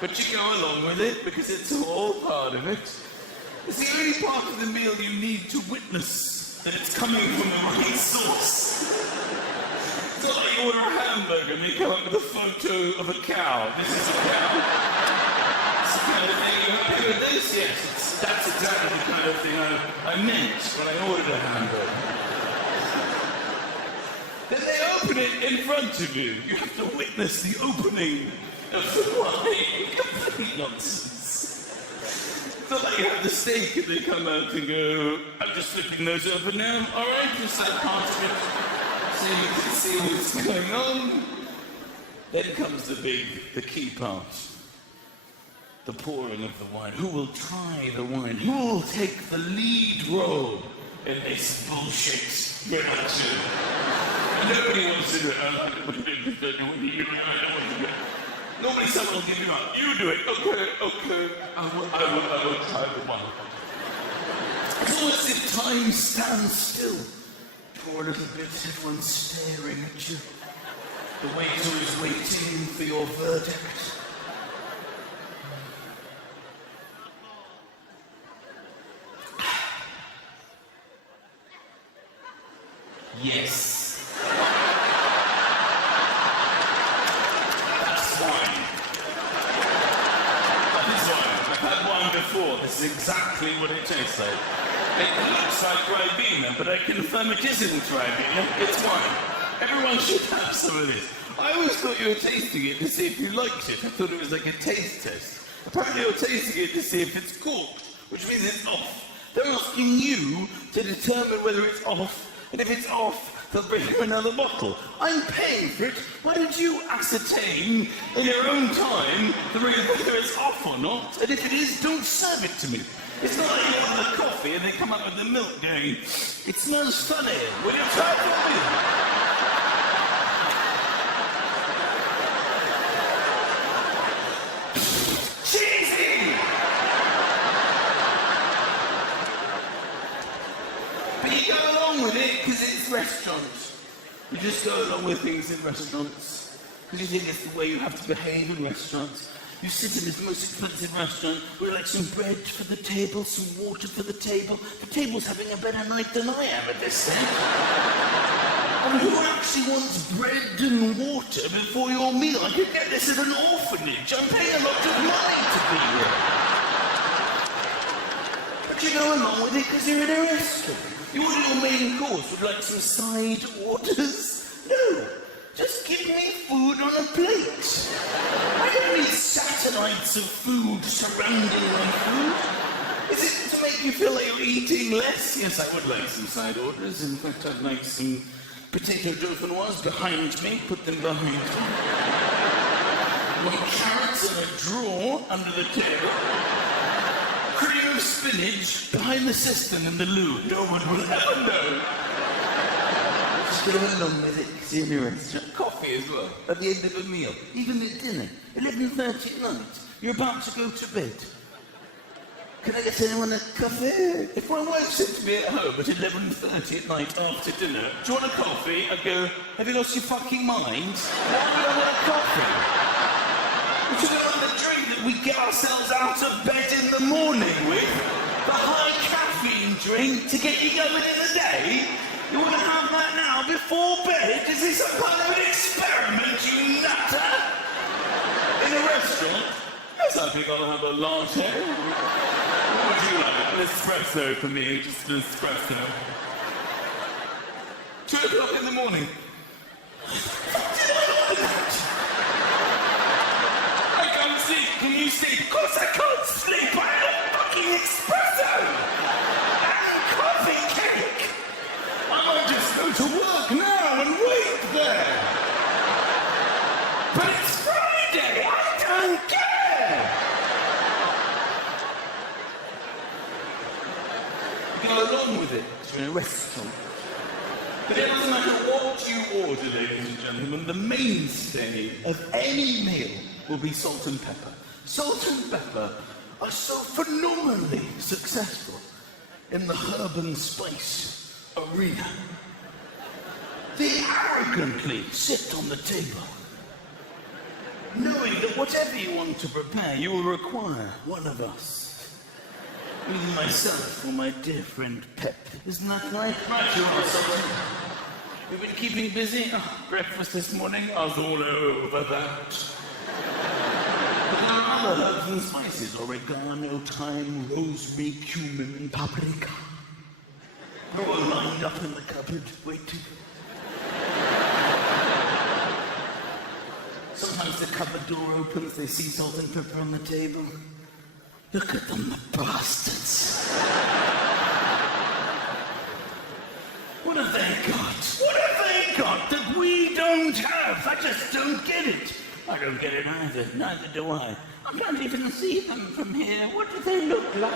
But you go along with it because it's all part of it. It's the only part of the meal you need to witness that it's coming from the right source. It's not like you order a hamburger and they come up with a photo of a cow. This is a cow. It's the kind of thing you happy with this? Yes, that's exactly the kind of thing I meant when I ordered a hamburger. Then they open it in front of you. You have to witness the opening of the wine. Complete nonsense. It's not like you have the steak and they come out and go, I'm just flipping those over now. All right, just that part of it. So you can see what's going on. Then comes the key part. The pouring of the wine. Who will try the wine? Who will take the lead role in this bullshit reaction? Nobody wants to do it. Normally someone will give you up. You do it. Okay. I will try the wine. It's almost as if time stands still. For a little bit, everyone's staring at you. The waiter is waiting for your verdict. Yes. That's wine. That is wine. I've had wine before. This is exactly what it tastes like. It looks like Ribena, but I confirm it isn't Ribena. It's wine. Everyone should have some of this. I always thought you were tasting it to see if you liked it. I thought it was like a taste test. Apparently you're tasting it to see if it's corked, which means it's off. They're asking you to determine whether it's off, and if it's off, they'll bring you another bottle. I'm paying for it. Why don't you ascertain in your own time whether it's off or not? And if it is, don't serve it to me. It's not like you have the coffee and they come up with the milk going, it smells funny. Will you try it for me? Cheesy! But you go along with it because it's restaurants. You just go along with things in restaurants because you think it's the way you have to behave in restaurants. You sit in this most expensive restaurant with like some bread for the table, some water for the table. The table's having a better night than I am at this stage. I mean, who actually wants bread and water before your meal? I could get this at an orphanage. I'm paying a lot of money to be here. But you go along with it because you're in a restaurant. You order your main course with like some side orders. No, just give me food on a plate. I don't need satellites of food surrounding my food. Is it to make you feel like you're eating less? Yes, I would like some side orders. In fact, I'd like some potato dauphinoise behind me. Put them behind me. Want carrots in a drawer under the table. Cream of spinach behind the cistern in the loo. No one will ever know. Just go along with it, because you're in a restaurant. Coffee as well, at the end of a meal. Even at dinner, 11:30 at night. You're about to go to bed. Can I get anyone a coffee? If my wife said to me at home at 11:30 at night after dinner, do you want a coffee? I'd go, have you lost your fucking mind? Why would I want a coffee? We should have had the drink that we get ourselves out of bed in the morning with. The high caffeine drink to get you going in the day. You want to have that now before bed? Is this some kind of an experiment, you nutter? In a restaurant? Yes, I've got to have a latte. What would you like? An espresso for me, just an espresso. 2 o'clock in the morning. Did I order that? I can't sleep. Can you sleep? Of course I can't sleep. I had a fucking espresso. And coffee cake. I might just go to work now and wait there. But it's Friday. I don't care. Go along with it. You're in a restaurant. But it doesn't matter what you order, ladies and gentlemen, the mainstay of any meal will be salt and pepper. Salt and pepper are so phenomenally successful in the herb and spice arena. They arrogantly sit on the table knowing that whatever you want to prepare, you will require one of us. Either myself or my dear friend Pep. Isn't that right? Right, you are, Sultan. You've been keeping busy? Oh, breakfast this morning, I was all over that. But there are other herbs and spices, oregano, thyme, rosemary, cumin, paprika. They're all lined up in the cupboard, waiting. Sometimes the cupboard door opens, they see salt and pepper on the table. Look at them, the bastards. What have they got? What have they got that we don't have? I just don't get it. I don't get it either. Neither do I. I can't even see them from here. What do they look like?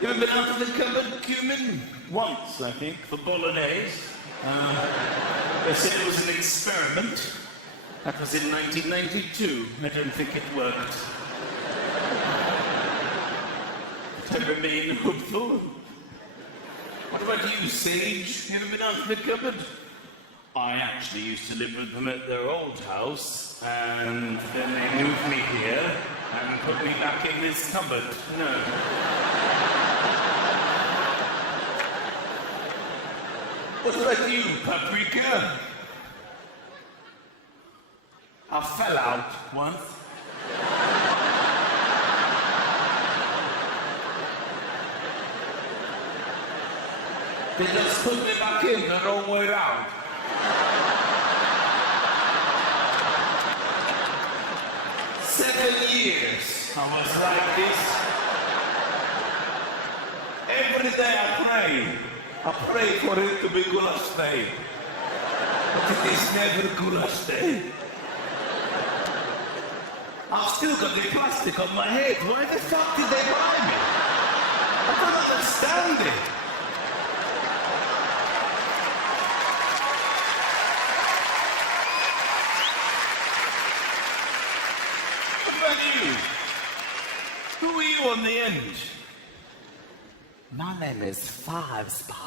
You ever been out of the cupboard, cumin? Once, I think, for bolognese. They said it was an experiment. That was in 1992. I don't think it worked. I remain hopeful. What about you, Sage? You ever been out of the cupboard? I actually used to live with them at their old house, and then they moved me here and put me back in this cupboard. No. What about you, Paprika? I fell out once. They just put me back in the wrong way round. Seven years I was like this. Every day I pray. I pray for it to be goulash day. But it is never goulash day. I've still got the plastic on my head. Why the fuck did they buy me? I don't understand it. Who are you on the end? My name is Five Spies.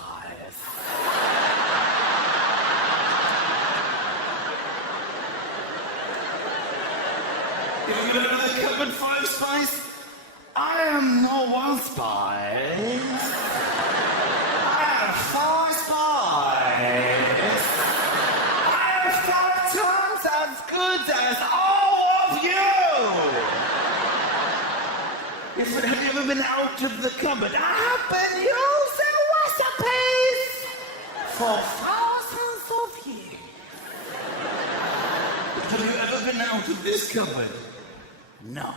You look at the cupboard, Five Spies? I am not one spies. I am Five Spies. I am 5 times as good as all of you. Yes, but have you ever been out of the cupboard? I have been using recipes for thousands of years. Have you ever been out of this cupboard? No.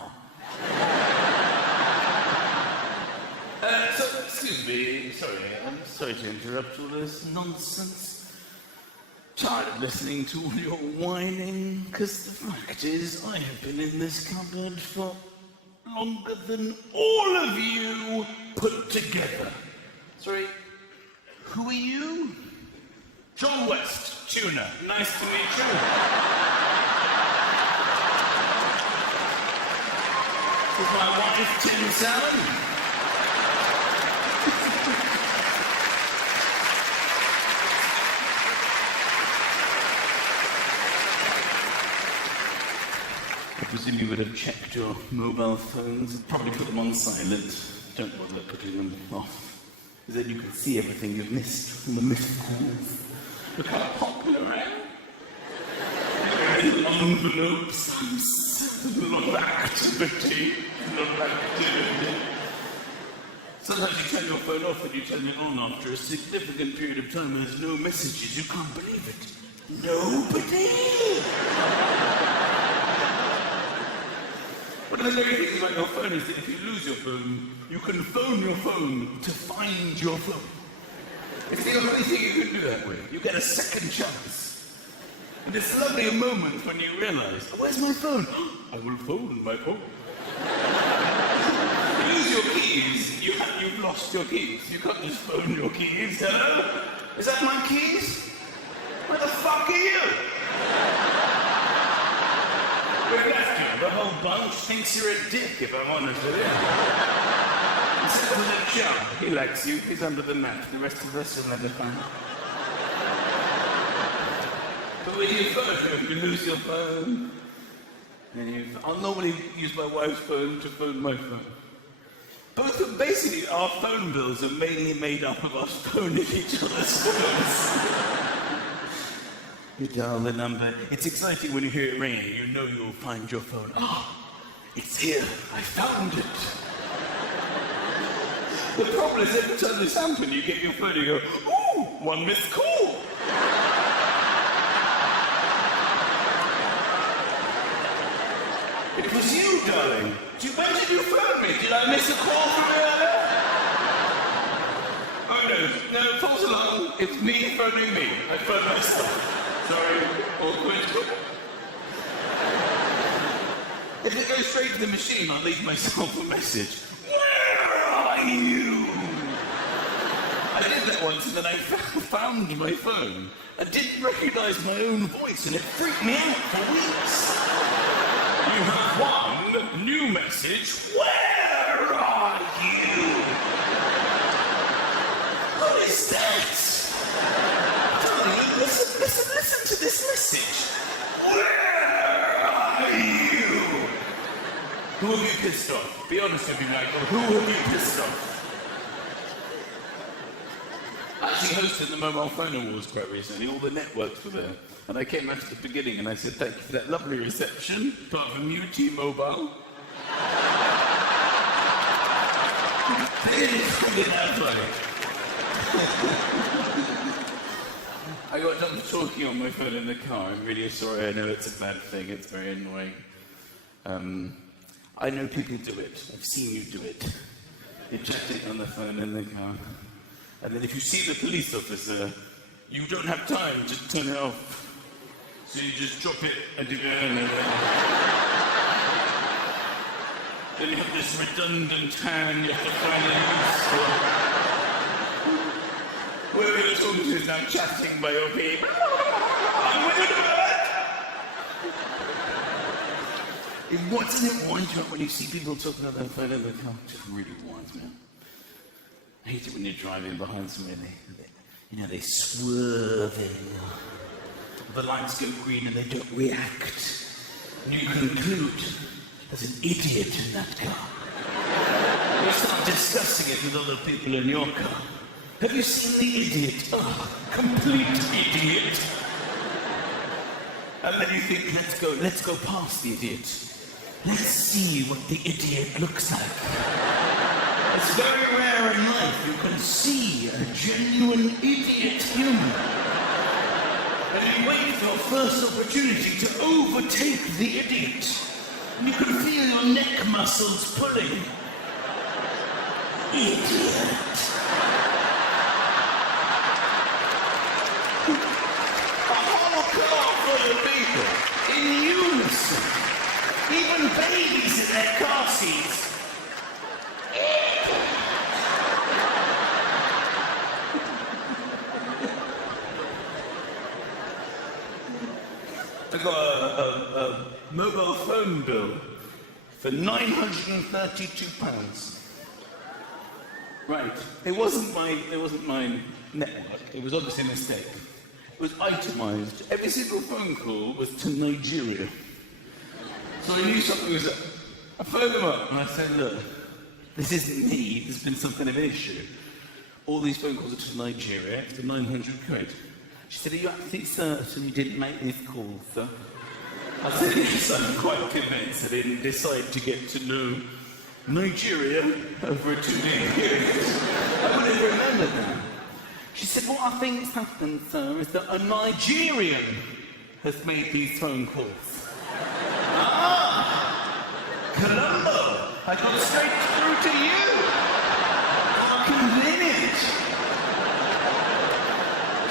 Excuse me, I'm sorry to interrupt all this nonsense. Tired of listening to all your whining, because the fact is, I have been in this cupboard for longer than all of you put together. Sorry, who are you? John West, Tuna. Nice to meet you. This is my wife, Tim Salmon. I presume you would have checked your mobile phones, probably put them on silent. Don't bother putting them off, because then you can see everything you've missed from the missed calls. Look how popular I am. Long envelopes, a lot of activity, Sometimes you turn your phone off and you turn it on after a significant period of time and there's no messages. You can't believe it. Nobody! One of the great things about your phone is that if you lose your phone, you can phone your phone to find your phone. It's the only thing you can do that way. You get a second chance. And it's lovely a moment when you realize, oh, where's my phone? I will phone my phone. You lose your keys, you've lost your keys. You can't just phone your keys. Hello? Is that my keys? Where the fuck are you? We've left you. The whole bunch thinks you're a dick, if I'm honest with you. Except for the chum. He likes you. He's under the mat. The rest of us will never find. But when you phone, you lose your phone. And I'll normally use my wife's phone to phone my phone. Both of basically our phone bills are mainly made up of us phoning each other's phones. You dial the number. It's exciting when you hear it ring. You know you'll find your phone. Oh, it's here. I found it. The problem is every time this happens, you get your phone and you go, ooh, one missed call. It was you, darling. When did you phone me? Did I miss a call from earlier? Oh no, false alarm. It's me phoning me. I phoned myself. Sorry, awkward. If it goes straight to the machine, I'll leave myself a message. Where are you? I did that once and then I found my phone and didn't recognise my own voice and it freaked me out for weeks. You have one new message. Where are you? What is that? Darling, listen to this message. Where are you? Who have you pissed off? Be honest with me, Michael. Who have you pissed off? I actually hosted the Mobile Phone Awards quite recently. All the networks were there. And I came out at the beginning and I said, thank you for that lovely reception. Apart from you, T-Mobile. I got done talking on my phone in the car. I'm really sorry. I know it's a bad thing. It's very annoying. I know people do it. I've seen you do it. You're chatting on the phone in the car. And then if you see the police officer, you don't have time to turn it off. So you just drop it and do it, and then you have this redundant hand you have to finally use. Whoever you're talking to is now chatting by your people. I'm with you. Doesn't it wind you up when you see people talking on their phone in the car? It just really winds me up. I hate it when you're driving behind somebody and they swerve in. The lights go green and they don't react. And you conclude there's an idiot in that car. You start discussing it with other people in your car. Have you seen the idiot? Oh, complete idiot. And then you think, let's go past the idiot. Let's see what the idiot looks like. It's very rare in life you can see a genuine idiot human. And you wait for your first opportunity to overtake the idiot. And you can feel your neck muscles pulling. Idiot. A whole car full of people in unison. Even babies in their car seats. I got a mobile phone bill for £932. Right. It wasn't my network. It was obviously a mistake. It was itemised. Every single phone call was to Nigeria. So I knew something was up. I phoned them up and I said, look, this isn't me. There's been something of an issue. All these phone calls are to Nigeria for 900 quid. She said, are you absolutely certain you didn't make these calls, sir? I said, yes, I'm quite convinced I didn't decide to get to know Nigeria over a 2-day period. I would have remembered that. She said, what I think's happened, sir, is that a Nigerian has made these phone calls. Ah! Colombo! I got straight through to you! How convenient!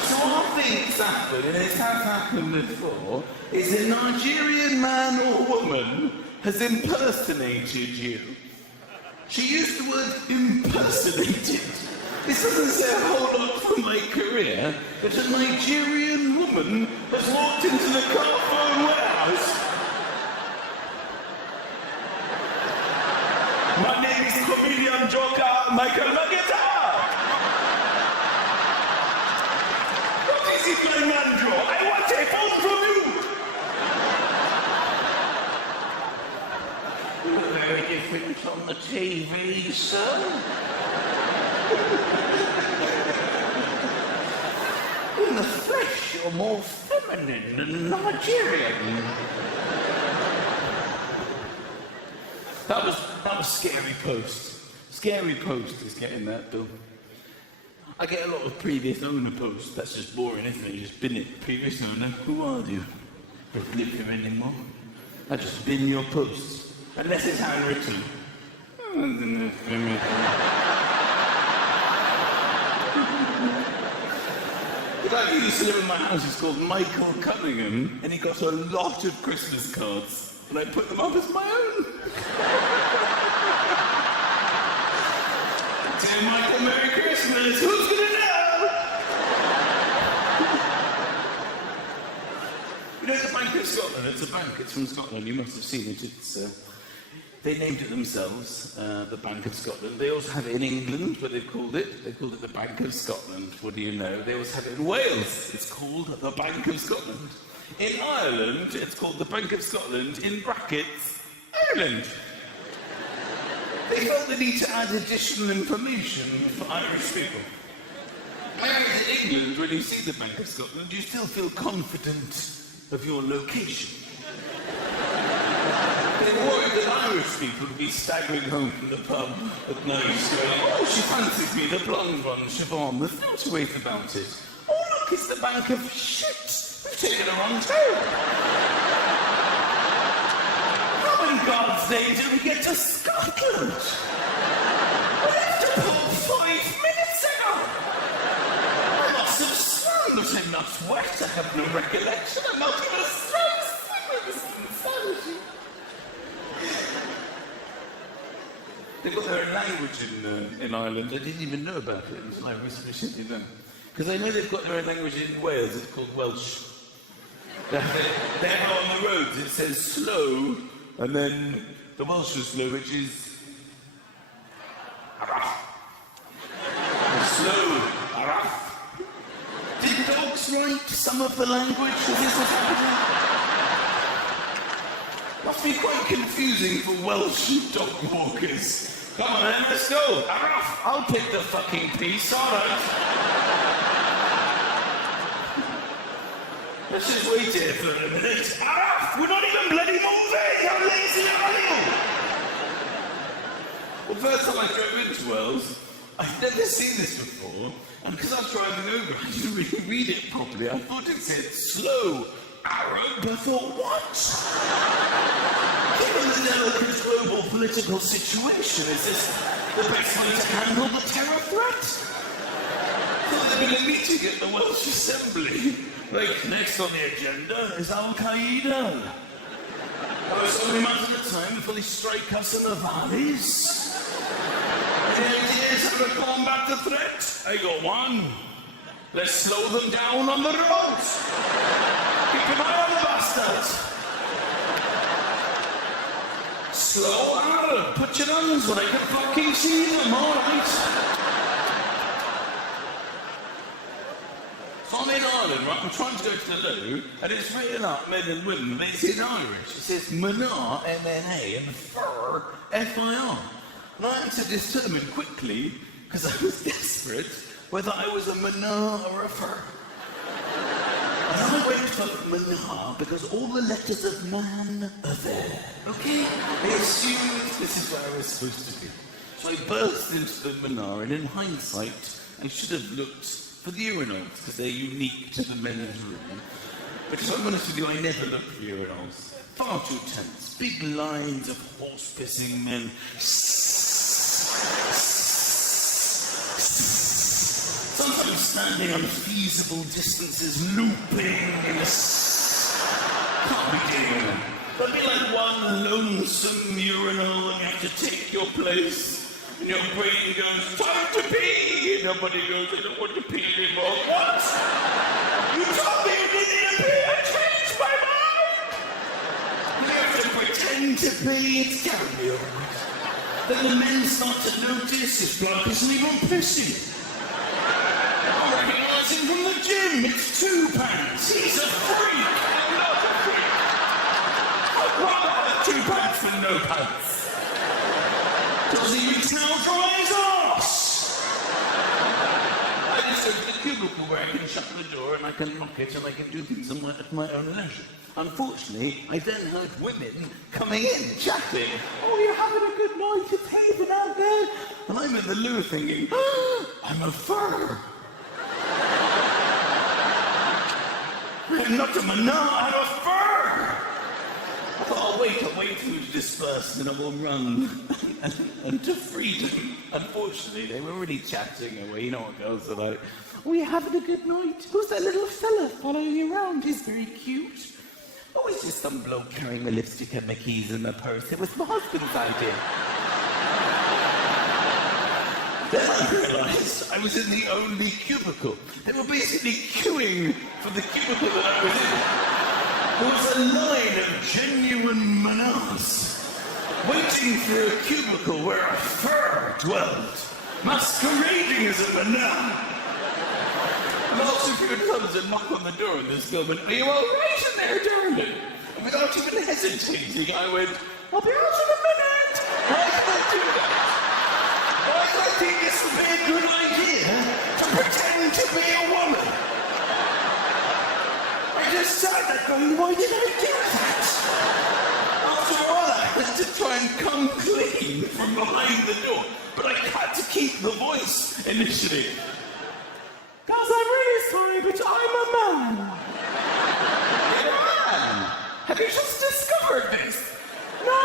So what I think's happened, and it has happened before, is a Nigerian man or woman has impersonated you. She used the word impersonated. This doesn't say a whole lot from my career, but a Nigerian woman has walked into the car phone warehouse. My name is comedian joker Michael McIntyre. What is see blind man draw. I want a phone from you. You look very different on the TV, sir. In the flesh, you're more feminine and Nigerian. That was Scary Post. Scary Post is getting that, though. I get a lot of previous owner posts. That's just boring, isn't it? You just bin it. Previous owner, who are you? Don't live here anymore. I just bin your posts. Unless it's handwritten. The guy who used to live in my house is called Michael Cunningham, and he got a lot of Christmas cards, and I put them up as my own. Dear Michael, Merry Christmas! Who's gonna know? You know the Bank of Scotland? It's a bank. It's from Scotland. You must have seen it. It's they named it themselves, the Bank of Scotland. They also have it in England, what they've called it. They called it the Bank of Scotland. What do you know? They also have it in Wales. It's called the Bank of Scotland. In Ireland, it's called the Bank of Scotland, in brackets, Ireland. They felt the need to add additional information for Irish people. Whereas in England, when you see the Bank of Scotland, you still feel confident of your location. They worried that Irish people would be staggering home from the pub at night going, oh, she fancies me, the blonde one, Siobhan, there's no two ways about it. Oh, look, it's the Bank of Shit. We've taken the wrong turn. How in God's name did we get to Scotland? We left the pub 5 minutes ago. I must have sworn that I'm not wet. I have no recollection. I'm not going to strike insanity. They've got their own language in Ireland. I didn't even know about it until I recently know. Because I know they've got their own language in Wales. It's called Welsh. There on the roads it says slow, and then the Welsh is slow, which is araf. Slow, araf. Did dogs write some of the language? Is this what's happening? Must be quite confusing for Welsh dog walkers. Come on then, let's go. Araf, I'll pick the fucking piece, alright. Let's just wait here for a minute. Araf, we're not even bloody moving! How lazy are you? Well, first time I drove into Wales, I'd never seen this before, and because I was driving over, I didn't really read it properly. I thought it said slow. Arab, I thought, what? Given the delicate global political situation, is this the best way to handle the terror threat? I thought there'd been a meeting at the Welsh Assembly. Like, next on the agenda is Al-Qaeda. It's only a matter of time before they strike us in the valleys. The idea is how to combat the threat. I got one. Let's slow them down on the roads. Keep an eye on the bastards. Slow Arab, put your hands where I can fucking see them, alright? So I'm in Ireland, right? I'm trying to go to the loo, and it's written up, men and women, but it's in Irish. It says Mana, M-N-A, and Fur, F-I-R. And I had to determine quickly, because I was desperate, whether I was a Mana or a Fur. And I went for Mana because all the letters of man are there, okay? They assumed this is where I was supposed to be. So I burst into the Mana, and in hindsight, I should have looked for the urinals, because they're unique to the men's room. But if I'm honest with you, I never look for urinals. Far too tense. Big lines of horse-pissing men. Sometimes standing unfeasible distances, looping in a... Can't be doing that. There'll be like one lonesome urinal and you have to take your place. And your brain goes, time to pee! And nobody goes, I don't want to pee anymore. What? You told me you didn't need to pee! I changed my mind! You have to pretend to pee, it's terribly alright. Then the men start to notice this bloke isn't even pissing. I'm recognising from the gym, it's too pants. He's a freak. I'm not a freak. I'd rather have 2 pants than no pants. Doesn't even towel dry his arse. I just go to the cubicle where I can shut the door and I can lock it and I can do things at my own leisure. Unfortunately, I then heard women coming in, chatting. Oh, you're having a good night, it's heaving out there. And I'm in the loo thinking, oh, I'm a fur. I'm not a manon, I'm a fur. I thought, I'll wait for you to disperse and I will run and to freedom. Unfortunately, they were really chatting away. You know what girls are like. Oh, you're having a good night. Who's that little fella following you around? He's very cute. Oh, it's just some bloke carrying my lipstick and my keys in my purse. It was my husband's idea. Then I realised I was in the only cubicle. They were basically queuing for the cubicle that I was in. There was a line of genuine manars waiting for a cubicle where a fur dwelled, masquerading as a manar. And also, if you would come to knock on the door and this girl went, are you all right in there, darling? And without even hesitating, I went, I'll be out in a minute. Why did I do that? Why did I think this would be a good idea to pretend to be a woman? I just sat there going, why did I do that? After all that was to try and come clean from behind the door. But I had to keep the voice initially. Guys, I'm really sorry, but I'm a man. You're a man? Have you just discovered this? No.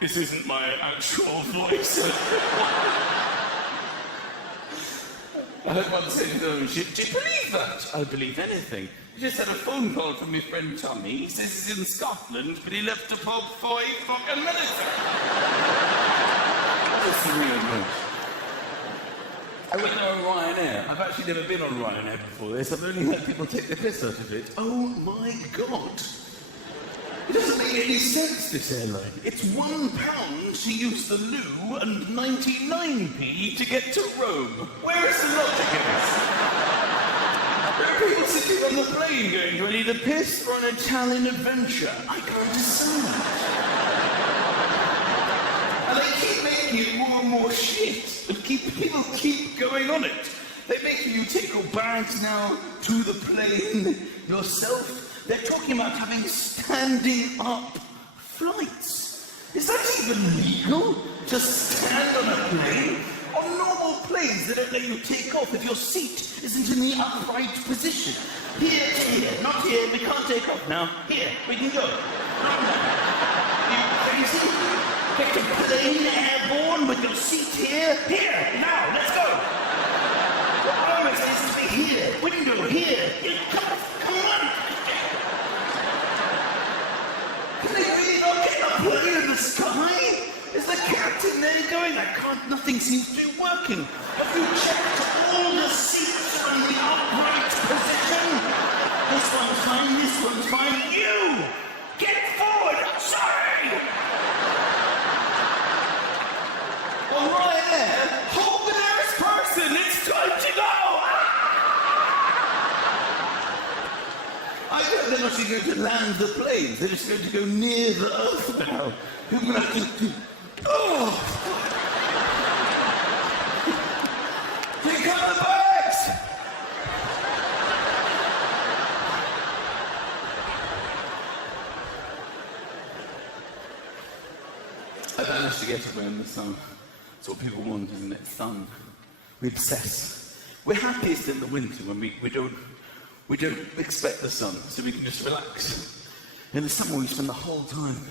This isn't my actual voice. I heard one say, do you believe that? I believe anything. He just had a phone call from his friend Tommy. He says he's in Scotland, but he left the pub 5 fucking minutes ago. That's the real mood. I went there on Ryanair. I've actually never been on Ryanair before this. I've only heard people take the piss out of it. Oh my God. It doesn't make any sense, this airline. It's £1 to use the loo and 99p to get to Rome. Where is the logic in this? There are people sitting on the plane going, do I need a piss or an Italian adventure? I can't decide. And they keep making it more and more shit. And people keep going on it. They're making you take your bags now to the plane yourself. They're talking about having standing up flights. Is that even legal? To stand on a plane? On normal planes, they don't let you take off if your seat isn't in the upright position. Here to here, not here, we can't take off now. Here, we can go. Not now. You crazy? Get your plane airborne with your seat here. Here, now, let's go. What moment is to be here? Window here. Come on. Can they really not get a plane in the sky? Is the captain there going, nothing seems to be working. Have you checked all the seats are in the upright position? This one's fine, this one's fine. You! Get forward! Sorry! All right there. Hold the nearest person. It's time to go. I thought they're not even going to land the planes. They're just going to go near the earth now. You're going to have to... Oh! Pick up the bags! I managed to get away in the sun. That's what people want, isn't it? Sun. We obsess. We're happiest in the winter when we don't expect the sun, so we can just relax. In the summer, we spend the whole time.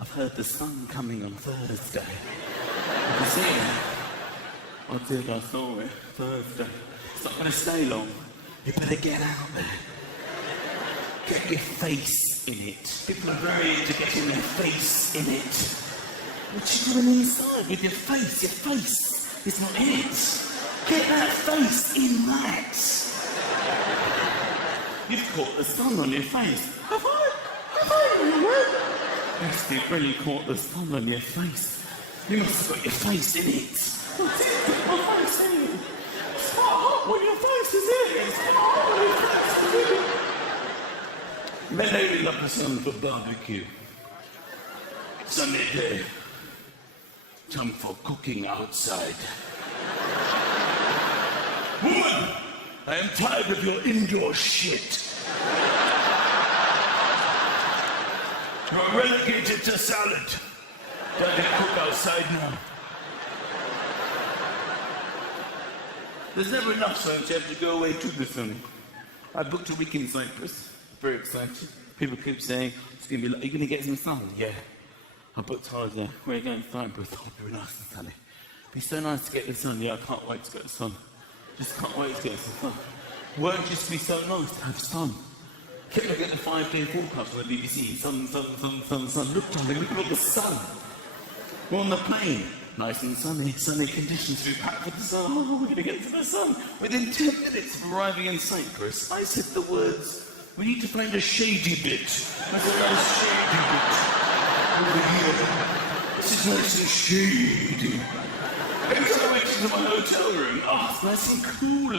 I've heard the sun coming on Thursday. You can see it. I did, I saw it. Thursday. It's not going to stay long. You better get out there. Get your face in it. People are very into getting their face in it. What you doing inside with your face? Your face is not in it. Get that face in that. You've caught the sun on your face. Have I? Have I? Yes, you've really caught the sun on your face. You must have got your face in it. What's it? Got my face in it. It's quite hot when your face is in it. It's quite hot when your face is in it. Melody like a sun for barbecue. Sunny day. Time for cooking outside. Woman, I am tired of your indoor shit. You're relegated to salad. Time to cook outside now. There's never enough sun, so you have to go away to the sun. I booked a week in Cyprus. Very excited. People keep saying, it's going to be like, are you going to get some sun? Yeah. I booked holiday. Where are you going? Cyprus. Oh, very nice and sunny. Be so nice to get the sun. Yeah, I can't wait to get the sun. Just can't wait to get some sun. Won't just be so nice to have sun. Keep looking at the 5-day forecast on the BBC. Sun, sun, sun, sun, sun. Look, darling, look at the sun. We're on the plane. Nice and sunny conditions. We packed for the sun. Oh, we're going to get to the sun. Within 10 minutes of arriving in Cyprus, I said the words, we need to find a shady bit. I said, a shady bit. Over here. This is nice and shady. Every time I went into my hotel room, oh, it's nice and cool.